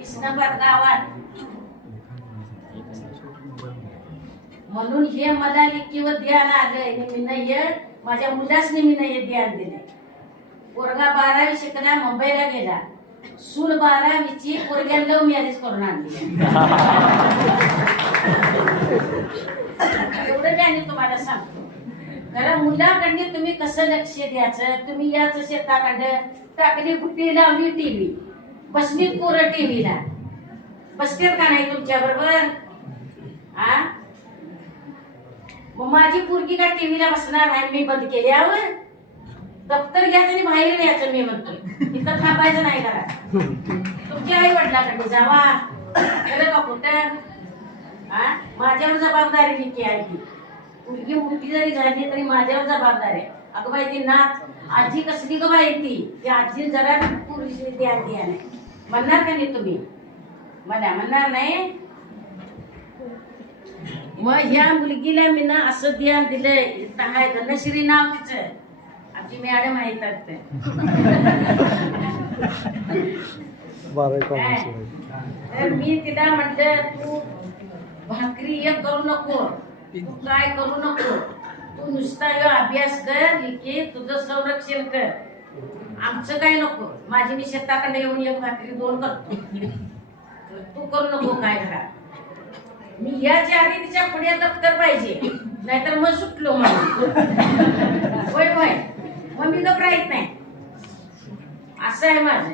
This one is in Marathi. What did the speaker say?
इस्लामाबाद गावात म्हणून हे मला लिखीवर ध्यान आलंय. मी नाही माझ्या मुलासनी मी नाही ध्यान दिले. पोरगा 12वी शिकला, मुंबईला गेला. सून 12वीची पोरग्या लव्ह मॅरेज करून आणली. एवढं मी तुम्हाला सांगतो. कारण मुलाकडे तुम्ही कसं लक्ष द्यायचं. तुम्ही याच शेताकडे टाकली गुट्टी लावली टीव्ही, बसलीत पोरं टीव्हीला. बसतेत का नाही तुमच्या बरोबर? हा, मग माझी पोरगी का टीव्हीला बसणार आहे? मी बंद केल्यावर दप्तर घ्यायचं आणि बाहेर यायचं. मी म्हणतो इथं थांबायचं नाही. करा तुमच्या आई वडिलांकडे जावा. खरं का कुठं? हा, माझ्यावर जबाबदारी लिखी आहे. ती पोरगी मोठी जरी झाली तरी माझ्यावर जबाबदारी आहे. अगं बाई ती नात आजी कसली ग बाई ती आजी जरा पुरुषी ध्यान द्या नाही म्हणणार का नाही तुम्ही? मला म्हणणार नाही. मग ह्या मुलगीला मी ना असं ध्यान दिलंय. हाय धनश्री नाव तिचं. आमची मॅडम आहेत. तर मी तिला म्हटलं तू भाकरी एक करू नको, तू काय करू नको. तू नुसता अभ्यास कर, लिखी तुझं संरक्षण कर. आमचं काय नको. माझी मी शेताकडे येऊन एक भाकरी 2 करतो. तू करू नको काय करा. मी याच्या आधी तिच्या पुढे दप्तर पाहिजे, नाहीतर मग सुटलो. होय होय, मग मी घबरायत नाही. असं आहे माझं.